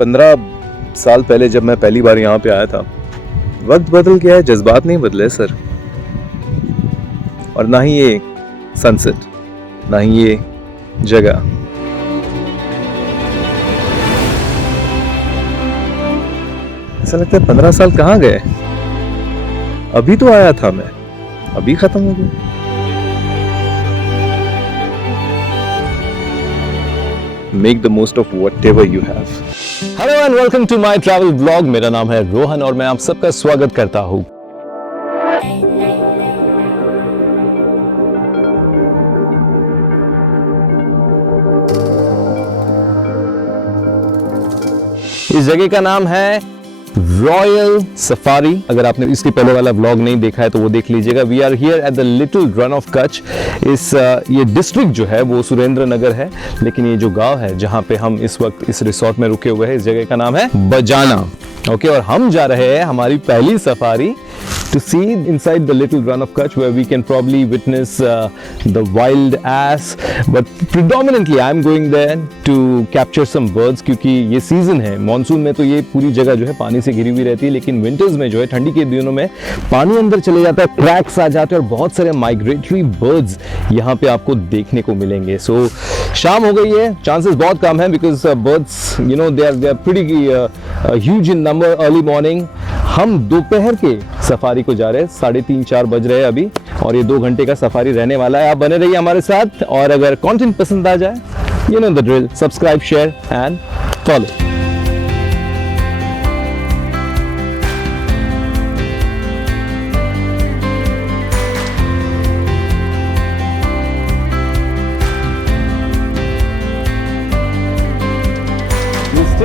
15 साल पहले जब मैं पहली बार यहाँ पे आया था, वक्त बदल गया है, जज्बात नहीं बदले सर। और ना ही ये सनसेट, ना ही ये जगह। ऐसा लगता है 15 साल कहाँ गए। अभी तो आया था मैं, अभी खत्म हो गया। Make the most of whatever you have. Hello and welcome to my travel vlog. मेरा नाम है रोहन और मैं आप सबका स्वागत करता हूँ। इस जगह का नाम है रॉयल सफारी। अगर आपने इसके पहले वाला व्लॉग नहीं देखा है तो वो देख लीजिएगा। We are here at the little Rann of Kutch. ये डिस्ट्रिक्ट जो है वो सुरेंद्र नगर है, लेकिन ये जो गांव है जहां पे हम इस वक्त इस रिसोर्ट में रुके हुए हैं, इस जगह का नाम है बजाना। ओके, और हम जा रहे हैं हमारी पहली safari to see inside the little run of Kutch, where we can probably witness the wild ass, but predominantly I'm going there to capture some birds, क्योंकि ये सीजन है। मॉनसून में तो ये पूरी जगह जो है पानी से घिरी हुई रहती है, लेकिन विंटर्स में जो है, ठंडी के दिनों में पानी अंदर चले जाता है, क्रैक्स आ जाते हैं और बहुत सारे माइग्रेटरी बर्ड्स यहाँ पे आपको देखने को मिलेंगे। सो शाम हो गई है, चांसेस बहुत कम है, because birds you know they are pretty huge in number early morning. हम दोपहर के सफारी को जा रहे हैं, 3:30-4 बज रहे हैं अभी, और ये 2 घंटे का सफारी रहने वाला है। आप बने रहिए हमारे साथ, और अगर कंटेंट पसंद आ जाए, you know the drill, subscribe, share and follow.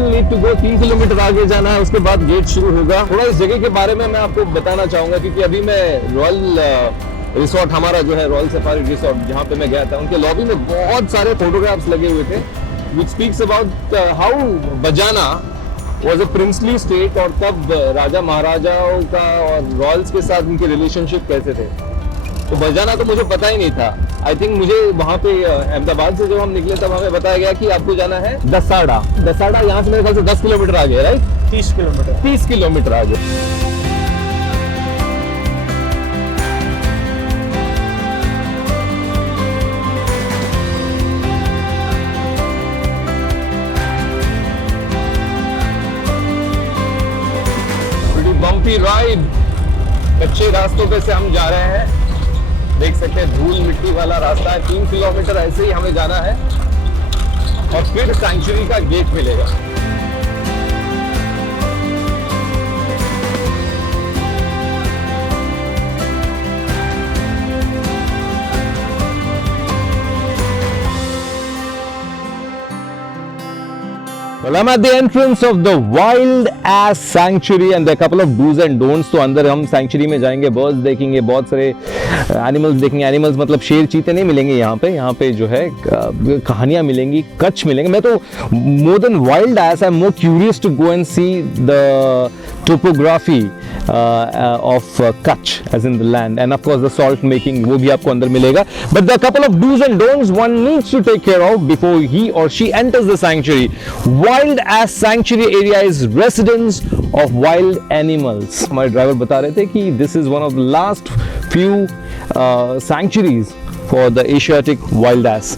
Need to go 3 kilometre आगे जाना है, उसके बाद गेट शुरू होगा। थोड़ा इस जगह के बारे में मैं आपको बताना चाहूंगा, क्योंकि अभी मैं रॉयल रिसोर्ट, हमारा जो है रॉयल सफारी रिसोर्ट जहाँ पे मैं गया था, उनके लॉबी में बहुत सारे फोटोग्राफ्स लगे हुए थे, which speaks about how बजाना was a princely state, और तब राजा महाराजाओं का और रॉयल्स के साथ उनके रिलेशनशिप कैसे थे। तो बजाना तो मुझे पता ही नहीं था। आई थिंक मुझे वहाँ पे अहमदाबाद से जब हम निकले तब हमें बताया गया कि आपको जाना है दसाड़ा। दसाड़ा यहाँ से मेरे ख्याल से 10 किलोमीटर आगे, राइट? 30 किलोमीटर आगे। बम्पी राइड, कच्चे रास्तों पे से हम जा रहे हैं। देख सकते हैं धूल मिट्टी वाला रास्ता है। 3 किलोमीटर ऐसे ही हमें जाना है और फिर सैंक्चुरी का गेट मिलेगा। Well, I'm at the entrance of the Wild Ass Sanctuary and there are a couple of do's and don'ts. तो अंदर हम सैंक्चुरी में जाएंगे, बर्ड्स देखेंगे, बहुत सारे एनिमल्स देखेंगे। एनिमल्स मतलब शेर चीते नहीं मिलेंगे यहाँ पे जो है कहानियाँ मिलेंगी, कच्छ मिलेंगे। मैं तो more than wild ass, I am more curious to go and see the topography of Kutch as in the land, and of course the salt making, वो भी आपको अंदर मिलेगा। But the couple of dos and don'ts one needs to take care of before he और she enters the sanctuary. Wild Ass Sanctuary area is residence of wild animals. हमारे driver बता रहे थे कि this is one of the last few sanctuaries for the Asiatic wild ass.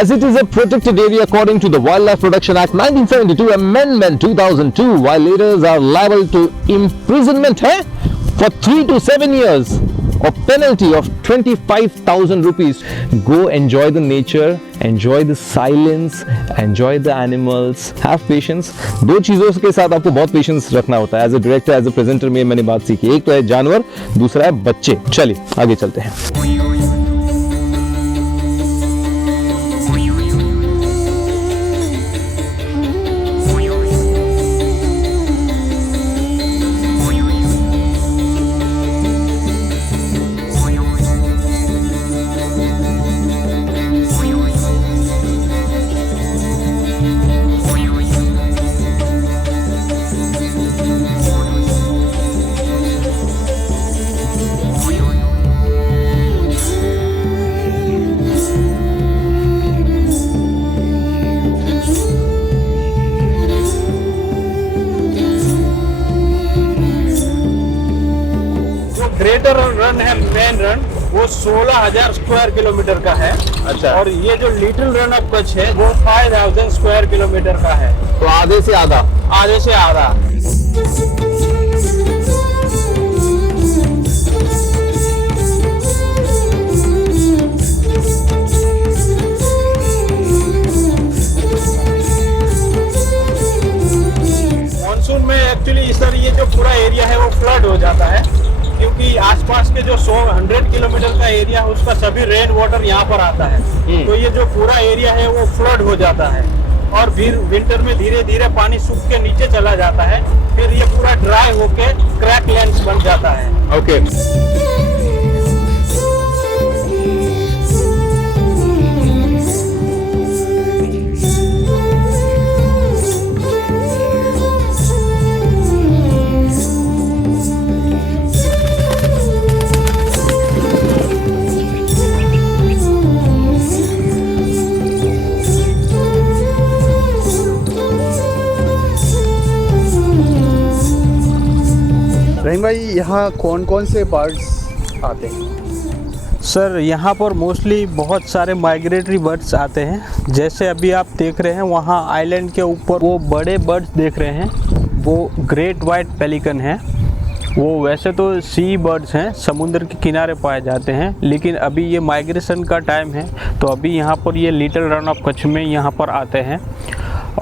As it is a protected area according to the Wildlife Protection Act 1972 Amendment 2002, violators are liable to imprisonment for 3 to 7 years or penalty of 25,000 rupees. Go enjoy the nature, enjoy the silence, enjoy the animals, have patience. 2 चीजों के साथ आपको बहुत patience रखना होता है। As a director, as a presenter में मैंने बात सीखी। एक तो है जानवर, दूसरा है बच्चे। चलिए आगे चलते हैं। ग्रेटर रन है, मेन रन, वो 16,000 स्क्वायर किलोमीटर का है। अच्छा। और ये जो लिटिल रन ऑफ कच्छ है वो 5,000 स्क्वायर किलोमीटर का है। तो आधे से आधा। आधे से आधा। मानसून में एक्चुअली सर ये जो पूरा एरिया है वो फ्लड हो जाता है, क्योंकि आसपास के जो 100 किलोमीटर का एरिया है उसका सभी रेन वाटर यहाँ पर आता है। तो ये जो पूरा एरिया है वो फ्लड हो जाता है और फिर विंटर में धीरे धीरे पानी सूख के नीचे चला जाता है, फिर ये पूरा ड्राई होके क्रैक लैंड्स बन जाता है। ओके। रहीम भाई, यहाँ कौन कौन से बर्ड्स आते हैं? सर यहाँ पर मोस्टली बहुत सारे माइग्रेटरी बर्ड्स आते हैं। जैसे अभी आप देख रहे हैं वहाँ आइलैंड के ऊपर वो बड़े बर्ड्स देख रहे हैं, वो ग्रेट वाइट पेलिकन है। वो वैसे तो सी बर्ड्स हैं, समुद्र के किनारे पाए जाते हैं, लेकिन अभी ये माइग्रेशन का टाइम है तो अभी यहाँ पर ये लिटिल रन ऑफ कच्छ में यहाँ पर आते हैं।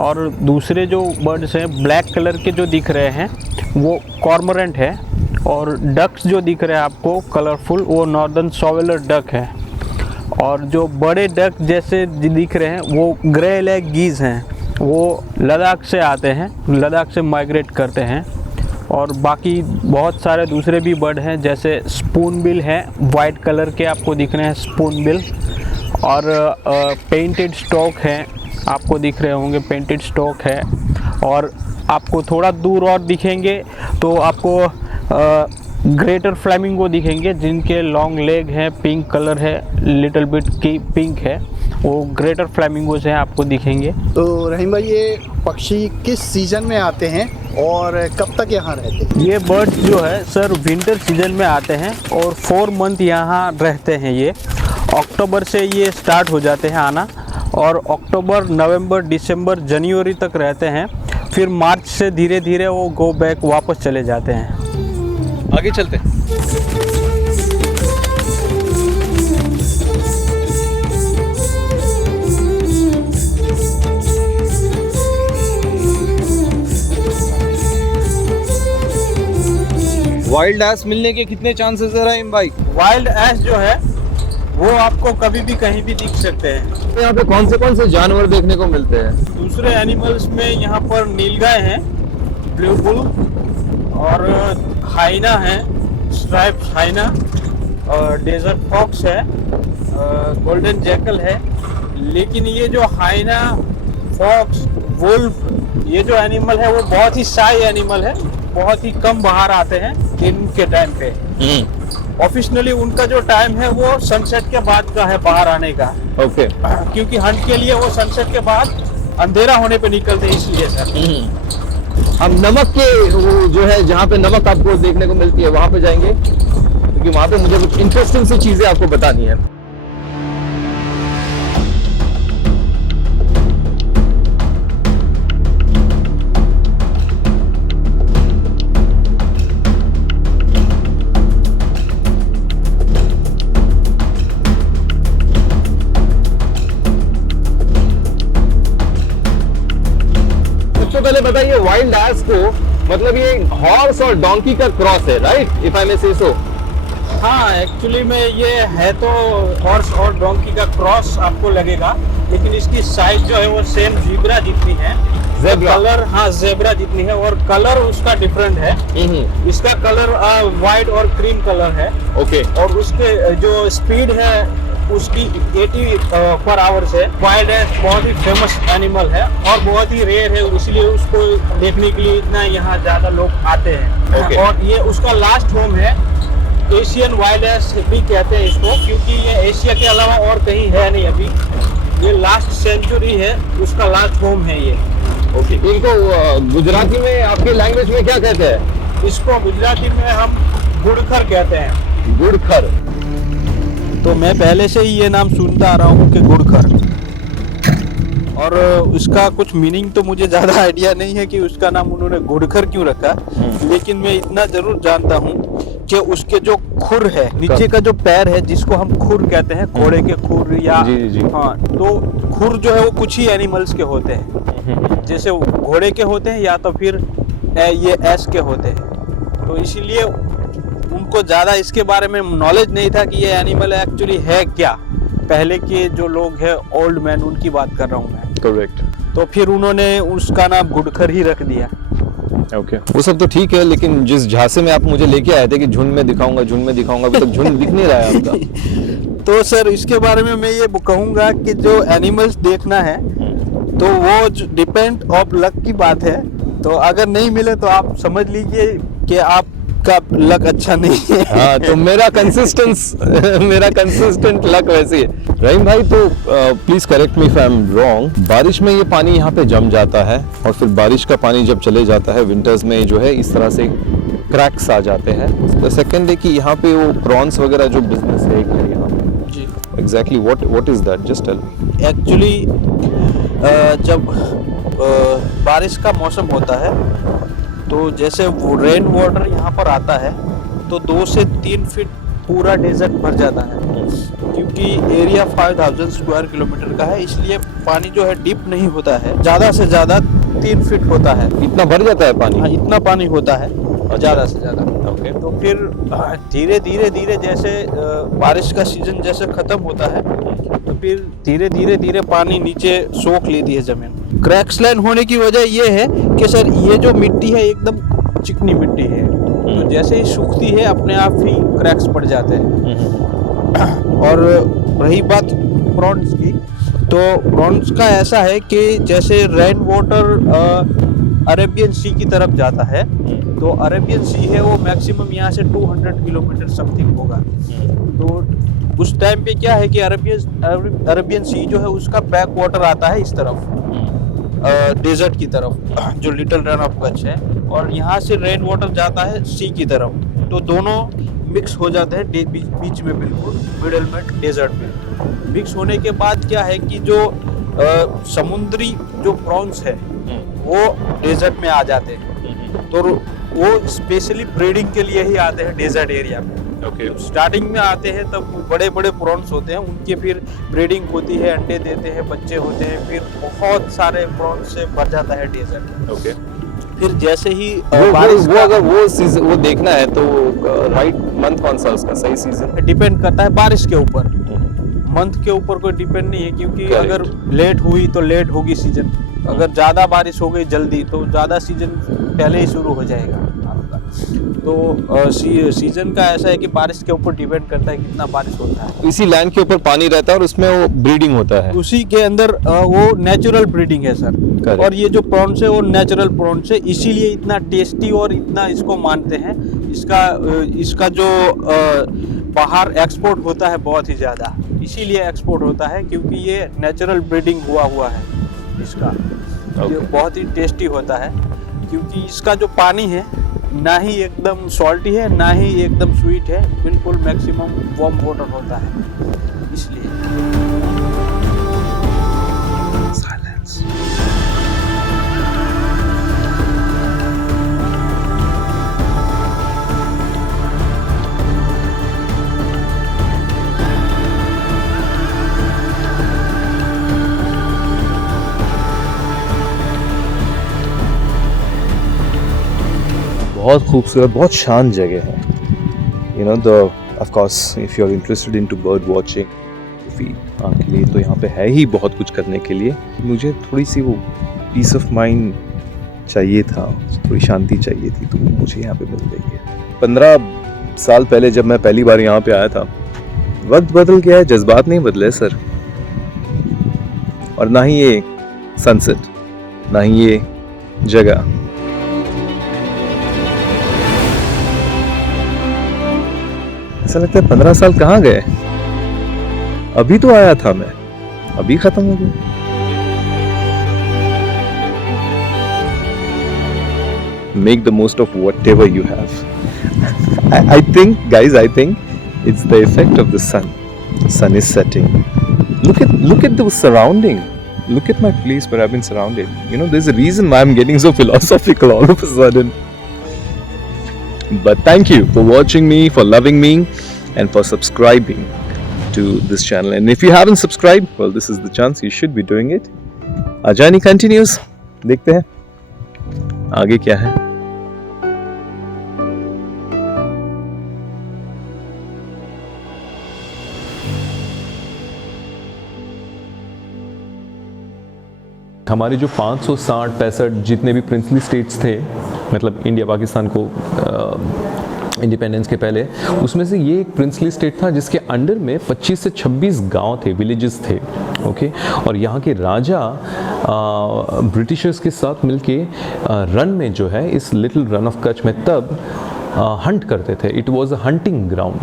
और दूसरे जो बर्ड्स हैं ब्लैक कलर के जो दिख रहे हैं वो कॉर्मोरेंट है, और डक्स जो दिख रहे हैं आपको कलरफुल वो नॉर्दर्न सॉवेलर डक है। और जो बड़े डक जैसे दिख रहे हैं वो ग्रे लेग गीज हैं, वो लद्दाख से आते हैं, लद्दाख से माइग्रेट करते हैं। और बाकी बहुत सारे दूसरे भी बर्ड हैं, जैसे स्पून बिल है, वाइट कलर के आपको दिख रहे हैं स्पून बिल। और पेंटेड स्टॉक है, आपको दिख रहे होंगे पेंटेड स्टॉक है। और आपको थोड़ा दूर और दिखेंगे तो आपको ग्रेटर फ्लैमिंगो दिखेंगे, जिनके लॉन्ग लेग हैं, पिंक कलर है, लिटिल बिट की पिंक है, वो ग्रेटर फ्लैमिंगोज हैं, आपको दिखेंगे। तो रहीम भाई, ये पक्षी किस सीजन में आते हैं और कब तक यहाँ रहते हैं? ये बर्ड्स जो है सर विंटर सीजन में आते हैं और 4 मंथ यहाँ रहते हैं। ये अक्टूबर से ये स्टार्ट हो जाते हैं आना, और अक्टूबर, नवंबर, दिसंबर, जनवरी तक रहते हैं। फिर मार्च से धीरे धीरे वो गो बैक वापस चले जाते हैं। आगे चलते हैं। वाइल्ड एस मिलने के कितने चांसेस है रहीम भाई? वाइल्ड एस जो है वो आपको कभी भी कहीं भी दिख सकते हैं। तो यहाँ पे कौन से जानवर देखने को मिलते हैं? दूसरे एनिमल्स में यहाँ पर नीलगाय हैं, ब्लू बुल, और हाइना है, स्ट्राइप हाइना, और डेजर्ट फॉक्स है, गोल्डन जैकल है। लेकिन ये जो हाइना, फॉक्स, वुल्फ, ये जो एनिमल है वो बहुत ही शाई एनिमल है, बहुत ही कम बाहर आते हैं दिन के टाइम पे। ऑफिशियली उनका जो टाइम है वो सनसेट के बाद का है बाहर आने का। ओके। क्योंकि हंट के लिए वो सनसेट के बाद अंधेरा होने पे निकलते हैं, इसलिए सर। हम नमक के वो जो है जहाँ पे नमक आपको देखने को मिलती है वहाँ पे जाएंगे, क्योंकि वहाँ पे मुझे कुछ इंटरेस्टिंग सी चीजें आपको बतानी है। पहले बताइए, वाइल्ड एस को मतलब ये हॉर्स और डोंकी का क्रॉस है, राइट? इफ आई मे से सो। हाँ, एक्चुअली में ये है तो हॉर्स और डोंकी का क्रॉस आपको लगेगा, लेकिन इसकी साइज जो है वो सेम ज़ेब्रा जितनी है। ज़ेब्रा? कलर, हाँ, ज़ेब्रा जितनी है, और कलर उसका डिफरेंट है। इसका कलर वाइट और क्रीम कलर है। ओके। और उसके जो स्पीड है उसकी 80 पर आवर है। वाइल्ड एस बहुत ही फेमस एनिमल है और बहुत ही रेयर है, इसलिए उसको देखने के लिए इतना यहाँ ज़्यादा लोग आते हैं। Okay. और ये उसका लास्ट होम है, एशियन वाइल्ड एस भी कहते हैं इसको, क्योंकि ये एशिया के अलावा और कहीं है नहीं अभी। ये लास्ट सेंचुरी है, उसका लास्ट होम है ये। ओके। इनको गुजराती में आपके लैंग्वेज में क्या कहते हैं? इसको गुजराती में हम गुड़खर कहते हैं। गुड़खर। तो मैं पहले से ही ये नाम सुनता आ रहा हूँ कि गुड़खर, और उसका कुछ मीनिंग तो मुझे ज़्यादा आइडिया नहीं है कि उसका नाम उन्होंने गुड़खर क्यों रखा, लेकिन मैं इतना ज़रूर जानता हूँ कि उसके जो खुर है, नीचे का जो पैर है जिसको हम खुर कहते हैं, घोड़े के खुर या जी, जी। हाँ, तो खुर जो है वो कुछ ही एनिमल्स के होते हैं, जैसे वो घोड़े के होते हैं या तो फिर ये एस के होते हैं। तो इसीलिए उनको ज़्यादा इसके बारे में नॉलेज नहीं था कि ये एनिमल एक्चुअली है क्या। पहले के जो लोग हैं ओल्ड मैन, उनकी बात कर रहा हूँ मैं। करेक्ट। तो फिर उन्होंने उसका नाम गुड़खर ही रख दिया। ओके, वो सब तो ठीक है, लेकिन जिस झांसे में आप मुझे लेके आए थे कि झुंड में दिखाऊंगा, अभी तक झुंड दिख नहीं रहा है आपका। तो सर इसके बारे में मैं ये कहूँगा कि जो एनिमल्स देखना है तो वो डिपेंड ऑफ लक की बात है। तो अगर नहीं मिले तो आप समझ लीजिए कि आपका लक अच्छा नहीं है। हाँ, तो मेरा कंसिस्टेंट लक वैसे ही है। रहीम भाई, तो please correct me if I am wrong, बारिश में ये पानी यहाँ पे जम जाता है और फिर बारिश का पानी जब चले जाता है विंटर्स में जो है इस तरह से क्रैक्स आ जाते हैं। सेकंड है कि यहाँ पे वो प्रॉन्स वगैरह जो बिजनेस है एक है यहाँ पे, जी, exactly what is that, just tell me. Actually जब बारिश का मौसम होता है तो जैसे वो रेन वाटर यहाँ पर आता है तो 2 से 3 फीट पूरा डेजर्ट भर जाता है, क्योंकि एरिया 5000 स्क्वायर किलोमीटर का है, इसलिए पानी जो है डीप नहीं होता है, ज़्यादा से ज़्यादा 3 फीट होता है। इतना भर जाता है पानी? हाँ, इतना पानी होता है ज़्यादा से ज़्यादा। ओके, तो फिर धीरे धीरे जैसे बारिश का सीजन जैसे ख़त्म होता है तो फिर धीरे पानी नीचे सोख लेती है ज़मीन। क्रैक्स लाइन होने की वजह ये है कि सर ये जो मिट्टी है एकदम चिकनी मिट्टी है, तो जैसे ही सूखती है अपने आप ही क्रैक्स पड़ जाते हैं। और रही बात प्रॉन्स की, तो प्रॉन्स का ऐसा है कि जैसे रेन वाटर अरेबियन सी की तरफ जाता है, तो अरेबियन सी है वो मैक्सिमम यहाँ से 200 किलोमीटर समथिंग होगा। तो उस टाइम पे क्या है कि अरेबियन सी जो है उसका बैक वाटर आता है इस तरफ, डेजर्ट की तरफ, जो लिटिल रन ऑफ कच्छ है, और यहाँ से रेन वाटर जाता है सी की तरफ, तो दोनों मिक्स हो जाते हैं बीच में, बिल्कुल मिडल में डेजर्ट में मिक्स होने के बाद क्या है कि जो समुद्री जो प्रॉन्स है वो डेजर्ट में आ जाते हैं। तो वो स्पेशली ब्रीडिंग के लिए ही आते हैं डेजर्ट एरिया में। ओके, स्टार्टिंग में आते हैं तब बड़े प्रॉन्स होते हैं, उनके फिर ब्रीडिंग होती है, अंडे देते हैं, बच्चे होते हैं, फिर बहुत सारे प्रॉन्स से भर जाता है डेजर्ट। ओके, फिर जैसे ही वो अगर वो सीजन वो देखना है तो राइट मंथ कौन सा उसका सही सीजन? डिपेंड करता है बारिश के ऊपर, मंथ के ऊपर कोई डिपेंड नहीं है, क्योंकि Correct. अगर लेट हुई तो लेट होगी सीजन, अगर ज़्यादा बारिश हो गई जल्दी तो ज़्यादा सीजन पहले ही शुरू हो जाएगा आपका। तो सीजन का ऐसा है कि बारिश के ऊपर डिपेंड करता है कितना बारिश होता है। इसी लैंड के ऊपर पानी रहता है और उसमें वो ब्रीडिंग होता है। उसी के अंदर वो नेचुरल ब्रीडिंग है सर। Correct. और ये जो प्रॉन्स है वो नेचुरल प्रॉन्स है, इसीलिए इतना टेस्टी और इतना इसको मानते हैं। इसका जो बाहर एक्सपोर्ट होता है बहुत ही ज़्यादा, इसीलिए एक्सपोर्ट होता है क्योंकि ये नेचुरल ब्रीडिंग हुआ है इसका। ये बहुत ही टेस्टी होता है क्योंकि इसका जो पानी है ना ही एकदम सॉल्टी है ना ही एकदम स्वीट है, बिल्कुल मैक्सिमम वार्म वाटर होता है, इसलिए। साइलेंस। बहुत खूबसूरत, बहुत शांत जगह है। You know the of course if you are interested into bird watching के लिए तो यहाँ पे है ही बहुत कुछ करने के लिए। मुझे थोड़ी सी वो पीस ऑफ माइंड चाहिए था, थोड़ी शांति चाहिए थी, तो मुझे यहाँ पे मिल रही है। 15 साल पहले जब मैं पहली बार यहाँ पे आया था, वक्त बदल गया है, जज्बात नहीं बदले सर। और ना ही ये सनसेट, ना ही ये जगह। ऐसा लगता है 15 साल कहाँ गए। अभी तो आया था मैं, अभी खत्म हो गया। make the most of whatever you have. I think, guys, I think it's the effect of the sun. Sun is setting. Look at the surrounding. Look at my place where I've been surrounded. You know, there's a reason why I'm getting so philosophical all of a sudden. But thank you for watching me, for loving me, and for subscribing to this channel. And if you haven't subscribed, well, this is the chance. You should be doing it. Our journey continues. देखते हैं आगे क्या है. हमारे जो 560-65 जितने भी princely states थे, मतलब इंडिया पाकिस्तान को इंडिपेंडेंस के पहले, उसमें से ये एक प्रिंसली स्टेट था जिसके अंडर में 25 से 26 गांव थे, विलेजेस थे. ओके, और यहाँ के राजा ब्रिटिशर्स के साथ मिलके रन में जो है, इस लिटिल रन ऑफ कच्छ में तब हंट करते थे. It was a hunting ground.